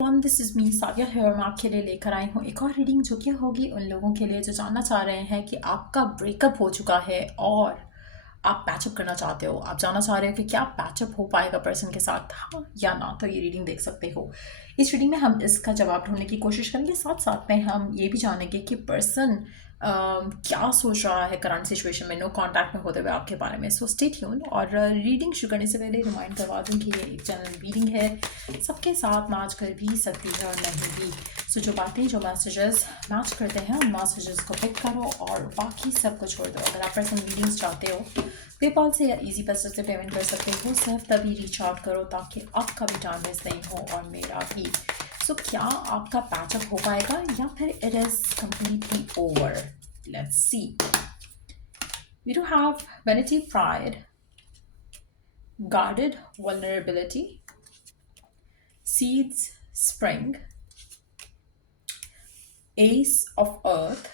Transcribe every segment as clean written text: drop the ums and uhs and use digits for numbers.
This is me Sadia है और मैं आपके लिए लेकर आई हूँ एक और रीडिंग जो कि होगी उन लोगों के लिए जो जानना चाह रहे हैं कि आपका ब्रेकअप हो चुका है और आप पैचअप करना चाहते हो। आप जानना चाह रहे हो कि क्या पैचअप हो पाएगा पर्सन के साथ, हाँ या ना। तो ये रीडिंग देख सकते हो। इस रीडिंग में हम इसका जवाब ढूंढने की कोशिश करेंगे, साथ साथ में हम ये भी जानेंगे कि पर्सन क्या सोच रहा है करंट सिचुएशन में नो कांटेक्ट में होते हुए आपके बारे में। So stay tuned. और रीडिंग शुरू करने से पहले रिमाइंड करवा दूं कि ये एक जनरल रीडिंग है, सबके साथ मैच कर भी सकती है और नहीं भी। सो जो बातें जो मैसेजेस मैच करते हैं उन मैसेजेस को पिक करो और बाकी सब को छोड़ दो। अगर आप पर्सनल रीडिंग्स चाहते हो पेपाल से या इजी पैसे से पेमेंट कर सकते हो, सिर्फ तभी रीच आउट करो ताकि आपका भी टाइम वेस्ट नहीं हो और मेरा भी। सो क्या आपका पैचअप हो पाएगा या फिर it is completely over? Let's see. We do have vanity, pride, guarded vulnerability, seeds, spring, ace of earth,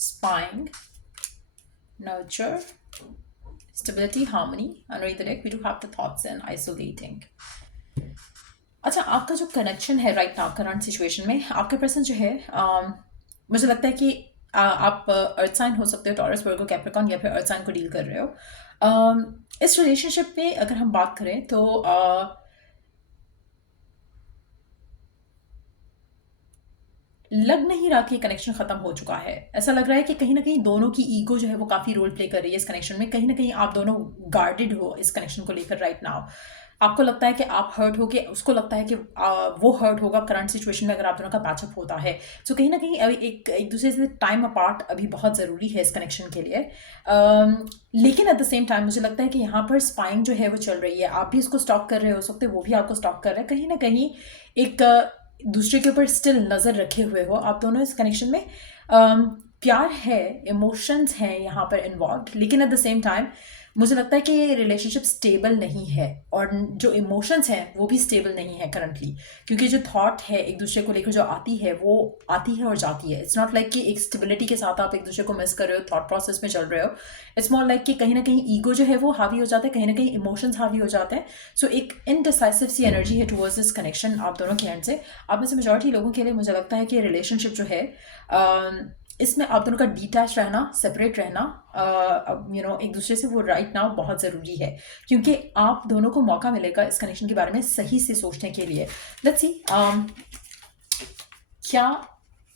spying, nurture, stability, harmony. Underneath the deck we do have the thoughts and isolating. अच्छा, आपका जो connection है right now current situation में, आपके person जो है मुझे लगता है कि आप अर्थ साइन हो सकते हो, टॉरस, वर्गो, कैप्रिकॉर्न, या फिर अर्थ साइन को डील कर रहे हो। इस रिलेशनशिप पे अगर हम बात करें तो लग नहीं रहा कि कनेक्शन खत्म हो चुका है। ऐसा लग रहा है कि कहीं ना कहीं दोनों की ईगो जो है वो काफी रोल प्ले कर रही है इस कनेक्शन में। कहीं ना कहीं आप दोनों गार्डेड हो इस कनेक्शन को लेकर राइट नाउ। आपको लगता है कि आप हर्ट हो के, उसको लगता है कि वो हर्ट होगा करंट सिचुएशन में अगर आप दोनों का पैचअप होता है। सो कहीं ना कहीं अभी एक दूसरे से टाइम अपार्ट अभी बहुत ज़रूरी है इस कनेक्शन के लिए। लेकिन एट द सेम टाइम मुझे लगता है कि यहाँ पर स्पाइंग जो है वो चल रही है। आप भी उसको स्टॉक कर रहे हो सकते, वो भी आपको स्टॉक कर रहा है। कहीं ना कहीं एक दूसरे के ऊपर स्टिल नज़र रखे हुए हो आप दोनों इस कनेक्शन में। प्यार है, इमोशंस हैं यहाँ पर इन्वॉल्व, लेकिन एट द सेम टाइम मुझे लगता है कि ये रिलेशनशिप स्टेबल नहीं है और जो इमोशंस हैं वो भी स्टेबल नहीं है करंटली। क्योंकि जो थॉट है एक दूसरे को लेकर जो आती है वो आती है और जाती है। इट्स नॉट लाइक कि एक स्टेबिलिटी के साथ आप एक दूसरे को मिस कर रहे हो, थॉट प्रोसेस में चल रहे हो। इट्स मोर लाइक कि कहीं ना कहीं ईगो जो है वो हावी हो जाता है, कहीं ना कहीं इमोशंस हावी हो जाते हैं। सो एक इनडिसाइसिव सी एनर्जी है टुवर्ड्स दिस कनेक्शन आप दोनों के एंड से। आप में से मेजॉरिटी लोगों के लिए मुझे लगता है कि रिलेशनशिप जो है इसमें आप दोनों का डिटैच रहना, सेपरेट रहना, एक दूसरे से वो राइट नाउ बहुत ज़रूरी है। क्योंकि आप दोनों को मौका मिलेगा इस कनेक्शन के बारे में सही से सोचने के लिए। लेट्स सी, क्या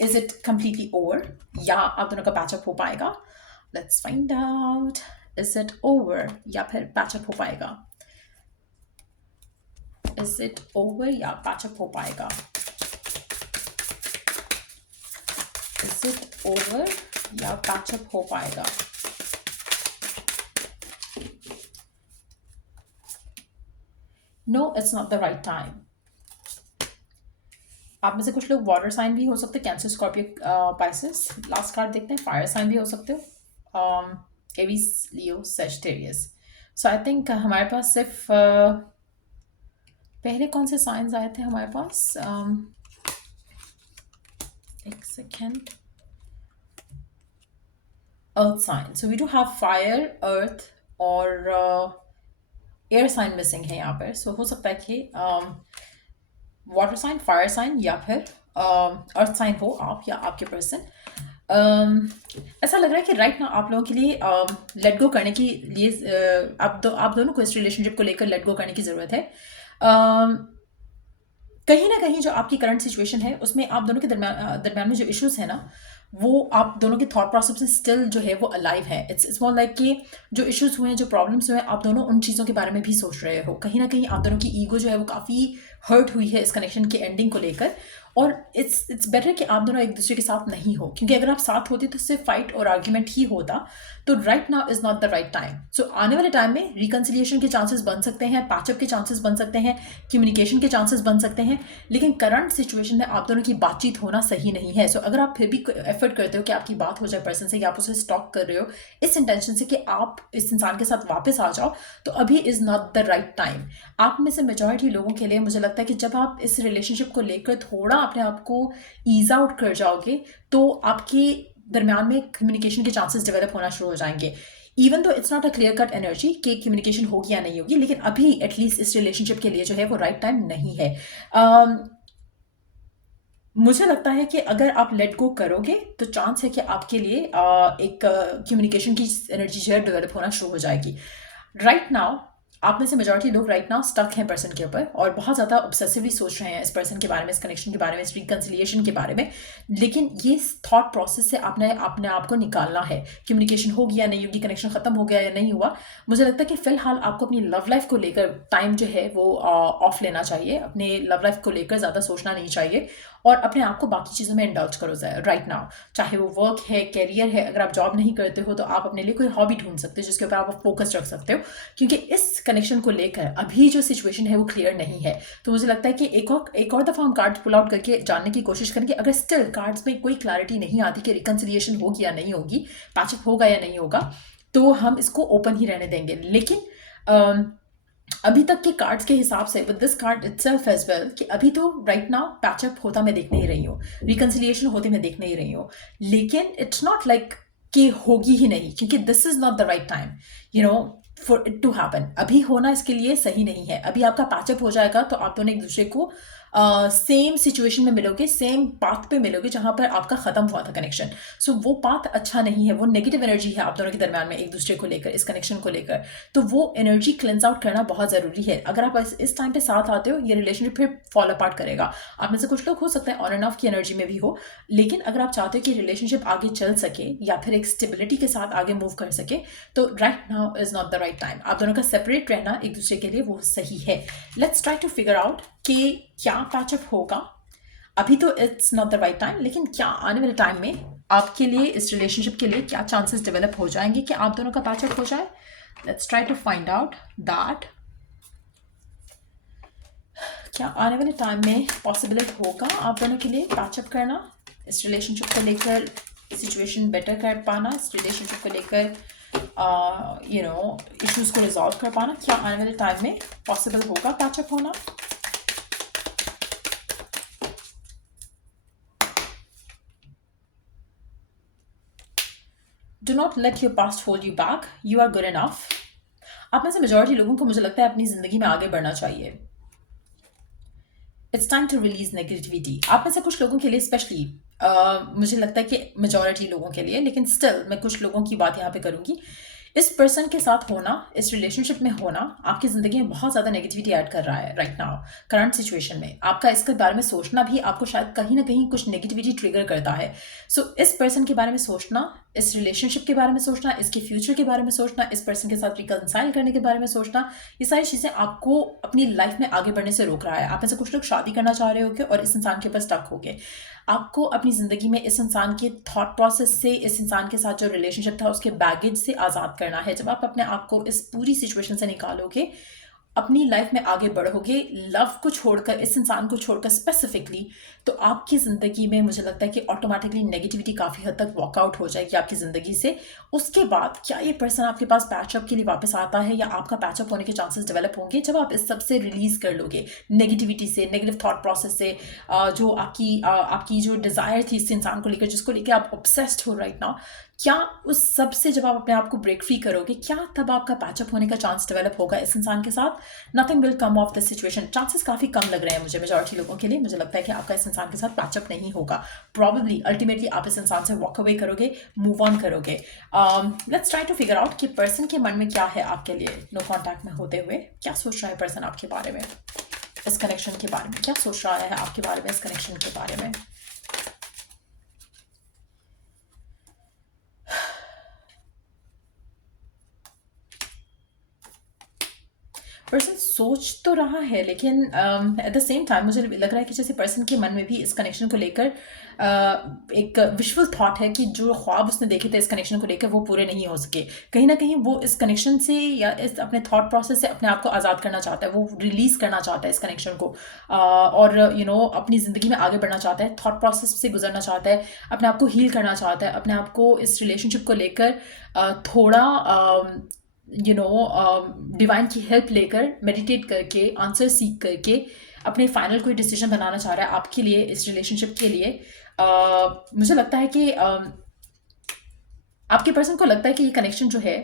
इज इट कंप्लीटली ओवर या आप दोनों का पैचअप हो पाएगा? Let's find out. Is it over या फिर पैचअप हो पाएगा? इज इट ओवर या पैचअप हो पाएगा? इज इट ओवर या पैचअप हो पाएगा? No, it's not the right time. आप में से कुछ लोग वाटर साइन भी हो सकते हैं, cancer, Scorpio, Pisces. Last card देखते हैं, फायर साइन भी हो सकते हो, Aries, Leo, Sagittarius. So I think हमारे पास सिर्फ पहले कौन से साइंस आए थे हमारे पास? एक second. Earth sign. So we do have fire, earth और एयर साइन मिसिंग है यहाँ पर। सो हो सकता है कि वाटर साइन, फायर साइन या फिर अर्थ साइन हो आप या आपके पर्सन। ऐसा लग रहा है कि राइट ना आप लोगों के लिए लेट गो करने के लिए आप दोनों को इस रिलेशनशिप को लेकर लेट गो करने की ज़रूरत है। कहीं ना कहीं जो आपकी करंट सिचुएशन है उसमें आप दोनों के दरम्यान में जो इश्यूज है ना, वो आप दोनों के थॉट प्रोसेस में स्टिल जो है वो अलाइव है। इट्स मोर लाइक कि जो इश्यूज हुए हैं, जो प्रॉब्लम्स हुए हैं, आप दोनों उन चीज़ों के बारे में भी सोच रहे हो। कहीं ना कहीं आप दोनों की ईगो जो है वो काफ़ी हर्ट हुई है इस कनेक्शन के एंडिंग को लेकर। और इट्स बेटर कि आप दोनों एक दूसरे के साथ नहीं हो, क्योंकि अगर आप साथ होते तो सिर्फ फाइट और आर्ग्यूमेंट ही होता। तो right now is not the right time. So आने वाले टाइम में रिकन्सिलिएशन के चांसेस बन सकते हैं, पैचअप के चांसेस बन सकते हैं, कम्युनिकेशन के चांसेस बन सकते हैं। लेकिन करंट सिचुएशन में आप दोनों की बातचीत होना सही नहीं है। सो अगर आप फिर भी एफर्ट करते हो कि आपकी बात हो जाए पर्सन से, कि आप उसे स्टॉक कर रहे हो इस इंटेंशन से कि आप इस इंसान के साथ वापस आ जाओ, तो अभी is not the right time. आप में से मेजॉरिटी लोगों के लिए मुझे लगता है कि जब आप इस रिलेशनशिप को लेकर थोड़ा अपने आप को ईज आउट कर जाओगे तो आपके दरम्यान में कम्युनिकेशन के चांसेस डेवलप होना शुरू हो जाएंगे। Even though it's not a clear cut energy कि कम्युनिकेशन होगी या नहीं होगी, लेकिन अभी एटलीस्ट इस रिलेशनशिप के लिए जो है वो राइट टाइम नहीं है। मुझे लगता है कि अगर आप लेट गो करोगे तो चांस है कि आपके लिए एक कम्युनिकेशन की एनर्जी जो है डेवलप होना शुरू हो जाएगी। राइट नाउ आप में से मेजॉरिटी लोग राइट नाउ स्टक हैं पर्सन के ऊपर और बहुत ज़्यादा ऑब्सेसिवली सोच रहे हैं इस पर्सन के बारे में, इस कनेक्शन के बारे में, इस रिकन्सिलिएशन के बारे में। लेकिन ये थॉट प्रोसेस से आपने अपने आप को निकालना है। कम्युनिकेशन होगी या नहीं होगी, कनेक्शन ख़त्म हो गया या नहीं हुआ, मुझे लगता है कि फ़िलहाल आपको अपनी लव लाइफ को लेकर टाइम जो है वो ऑफ लेना चाहिए। अपने लव लाइफ को लेकर ज़्यादा सोचना नहीं चाहिए और अपने आप को बाकी चीज़ों में इंडल्ज करो राइट नाउ। चाहे वो वर्क है, करियर है, अगर आप जॉब नहीं करते हो तो आप अपने लिए कोई हॉबी ढूंढ सकते हो जिसके ऊपर आप फोकस रख सकते हो, क्योंकि इस कनेक्शन को लेकर अभी जो सिचुएशन है वो क्लियर नहीं है। तो मुझे लगता है कि एक और दफ़ा हम कार्ड्स पुल आउट करके जानने की कोशिश करेंगे। अगर स्टिल कार्ड्स में कोई क्लैरिटी नहीं आती कि रिकन्सिलिएशन होगी या नहीं होगी, पैचअप होगा या नहीं होगा, तो हम इसको ओपन ही रहने देंगे। लेकिन अभी तक के कार्ड्स के हिसाब से with this card itself as well कि अभी तो राइट नाउ पैचअप होता मैं देख नहीं रही हूँ, रिकन्सिलिएशन होते मैं देख नहीं रही हूँ। लेकिन इट्स नॉट लाइक कि होगी ही नहीं, क्योंकि this is not the right time for it to happen. अभी होना इसके लिए सही नहीं है। अभी आपका पैचअप हो जाएगा तो आप दोनों एक दूसरे को सेम सिचुएशन में मिलोगे, सेम पाथ पे मिलोगे जहां पर आपका खत्म हुआ था कनेक्शन। सो वो पाथ अच्छा नहीं है, वो नेगेटिव एनर्जी है आप दोनों के दरमियान में एक दूसरे को लेकर, इस कनेक्शन को लेकर। तो वो एनर्जी क्लेंस आउट करना बहुत ज़रूरी है। अगर आप इस टाइम पे साथ आते हो, ये रिलेशनशिप फिर फॉल अपार्ट करेगा। आप में से कुछ लोग हो सकता है ऑन एंड ऑफ की एनर्जी में भी हो, लेकिन अगर आप चाहते हो कि रिलेशनशिप आगे चल सके या फिर एक स्टेबिलिटी के साथ आगे मूव कर सके, तो right now is not the right time. आप दोनों का सेपरेट रहना एक दूसरे के लिए वो सही है। Let's try to figure out कि क्या पैचअप होगा। अभी तो it's not the right time, लेकिन क्या आने वाले टाइम में आपके लिए, इस रिलेशनशिप के लिए क्या चांसेस डेवलप हो जाएंगे कि आप दोनों का पैचअप हो जाए। Let's try to find out that क्या आने वाले टाइम में पॉसिबिलिटी होगा आप दोनों के लिए पैचअप करना, इस रिलेशनशिप को लेकर सिचुएशन बेटर कर पाना, इस रिलेशनशिप को लेकर इश्यूज को रिजॉल्व कर पाना। क्या आने वाले टाइम में पॉसिबल होगा पैचअप होना। Do not let your past hold you back, you are good enough. आप में से मेजॉरिटी लोगों को मुझे लगता है अपनी जिंदगी में आगे बढ़ना चाहिए। It's time to release negativity. आप में से कुछ लोगों के लिए स्पेशली, मुझे लगता है कि मेजॉरिटी लोगों के लिए, लेकिन स्टिल मैं कुछ लोगों की बात यहाँ पे करूँगी। इस पर्सन के साथ होना, इस रिलेशनशिप में होना आपकी ज़िंदगी में बहुत ज़्यादा नेगेटिविटी ऐड कर रहा है राइट नाउ करंट सिचुएशन में। आपका इसके बारे में सोचना भी आपको शायद कहीं ना कहीं कुछ नेगेटिविटी ट्रिगर करता है। सो इस पर्सन के बारे में सोचना, इस रिलेशनशिप के बारे में सोचना, इसके फ्यूचर के बारे में सोचना, इस पर्सन के साथ रिकंसाइल करने के बारे में सोचना, ये सारी चीज़ें आपको अपनी लाइफ में आगे बढ़ने से रोक रहा है। आप में से कुछ लोग शादी करना चाह रहे होगे और इस इंसान के ऊपर स्टक हो गए। आपको अपनी ज़िंदगी में इस इंसान के थॉट प्रोसेस से, इस इंसान के साथ जो रिलेशनशिप था उसके बैगेज से आज़ाद करना है। जब आप अपने आप को इस पूरी सिचुएशन से निकालोगे, अपनी लाइफ में आगे बढ़ोगे, लव को छोड़कर, इस इंसान को छोड़कर स्पेसिफिकली, तो आपकी ज़िंदगी में मुझे लगता है कि ऑटोमेटिकली नेगेटिविटी काफ़ी हद तक वॉकआउट हो जाएगी आपकी ज़िंदगी से। उसके बाद क्या ये पर्सन आपके पास पैचअप के लिए वापस आता है या आपका पैचअप होने के चांसेस डेवलप होंगे जब आप इस सब से रिलीज़ कर लोगे, नेगेटिविटी से, नेगेटिव थॉट प्रोसेस से, जो आपकी जो डिज़ायर थी इस इंसान को लेकर, जिसको लेकर आप ऑब्सेस्ड हो राइट नाउ, क्या उस सब से जब आप अपने आप को ब्रेक फ्री करोगे, क्या तब आपका पैचअप होने का चांस डेवलप होगा इस इंसान के साथ। Nothing will come of this situation. Chances काफ़ी कम लग रहे हैं मुझे, मेजॉरिटी लोगों के लिए। मुझे लगता है कि आपका इस इंसान के साथ पैचअप नहीं होगा। प्रॉबेबली अल्टीमेटली आप इस इंसान से वॉक अवे करोगे, मूव ऑन करोगे। Let's try to figure out कि पर्सन के मन में क्या है आपके लिए नो कॉन्टैक्ट में होते हुए। क्या सोच रहा है पर्सन आपके बारे में, इस कनेक्शन के बारे में। क्या सोच रहा है आपके बारे में, इस कनेक्शन के बारे में। पर्सन सोच तो रहा है, लेकिन एट द सेम टाइम मुझे लग रहा है कि जैसे पर्सन के मन में भी इस कनेक्शन को लेकर एक विजुअल थॉट है कि जो ख्वाब उसने देखे थे इस कनेक्शन को लेकर वो पूरे नहीं हो सके। कहीं ना कहीं वो इस कनेक्शन से या इस अपने थॉट प्रोसेस से अपने आप को आज़ाद करना चाहता है, वो रिलीज़ करना चाहता है इस कनेक्शन को, और अपनी ज़िंदगी में आगे बढ़ना चाहता है, थॉट प्रोसेस से गुजरना चाहता है, अपने आप को हील करना चाहता है, अपने आप को इस रिलेशनशिप को लेकर थोड़ा डिवाइन की हेल्प लेकर, मेडिटेट करके, आंसर सीख करके अपने फाइनल कोई डिसीजन बनाना चाह रहा है आपके लिए, इस रिलेशनशिप के लिए। मुझे लगता है कि आपके पर्सन को लगता है कि ये कनेक्शन जो है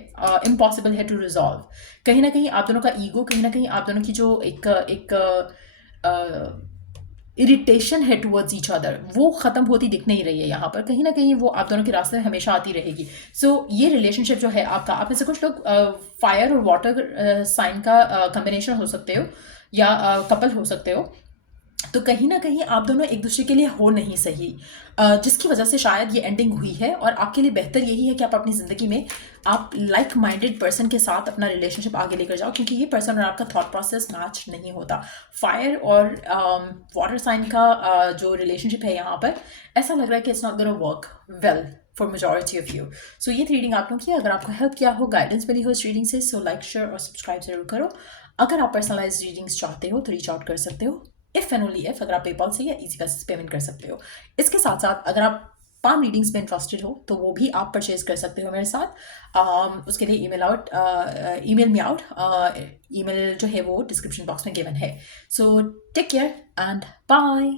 इम्पॉसिबल है टू रिजॉल्व। कहीं ना कहीं आप दोनों का ईगो, कहीं ना कहीं आप दोनों की जो एक इरिटेशन है टुवर्ड्स ईच अदर, वो ख़त्म होती दिख नहीं रही है यहाँ पर, कहीं ना कहीं वो आप दोनों के रास्ते में हमेशा आती रहेगी। सो ये रिलेशनशिप जो है आपका, आप में से कुछ लोग फायर और वाटर साइन का कम्बिनेशन हो सकते हो, या कपल हो सकते हो। तो कहीं ना कहीं आप दोनों एक दूसरे के लिए हो नहीं सही, जिसकी वजह से शायद ये एंडिंग हुई है। और आपके लिए बेहतर यही है कि आप अपनी ज़िंदगी में आप लाइक माइंडेड पर्सन के साथ अपना रिलेशनशिप आगे लेकर जाओ, क्योंकि ये पर्सन और आपका थॉट प्रोसेस मैच नहीं होता। फायर और वाटर साइन का जो रिलेशनशिप है यहाँ पर, ऐसा लग रहा है कि it's not gonna work well for majority of you. So ये रीडिंग आप लोगों की, अगर आपको हेल्प किया हो, गाइडेंस मिली हो इस रीडिंग से, सो लाइक शेयर और सब्सक्राइब जरूर करो। अगर आप पर्सनलाइज रीडिंग्स चाहते हो तो रीच आउट कर सकते हो, इफ़ एंड ओनली इफ अगर आप पेपॉल से या इजी पैसे से पेमेंट कर सकते हो। इसके साथ साथ अगर आप पाम रीडिंग्स में इंटरेस्टेड हो तो वो भी आप परचेज कर सकते हो मेरे साथ। उसके लिए ईमेल मी आउट, ईमेल जो है वो डिस्क्रिप्शन बॉक्स में गिवन है। So take care and bye.